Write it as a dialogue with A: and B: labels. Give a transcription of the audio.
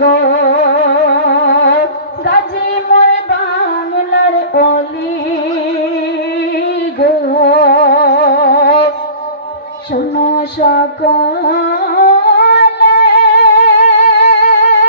A: গো। গাজী মোর বাংলার অলি গো। শোনো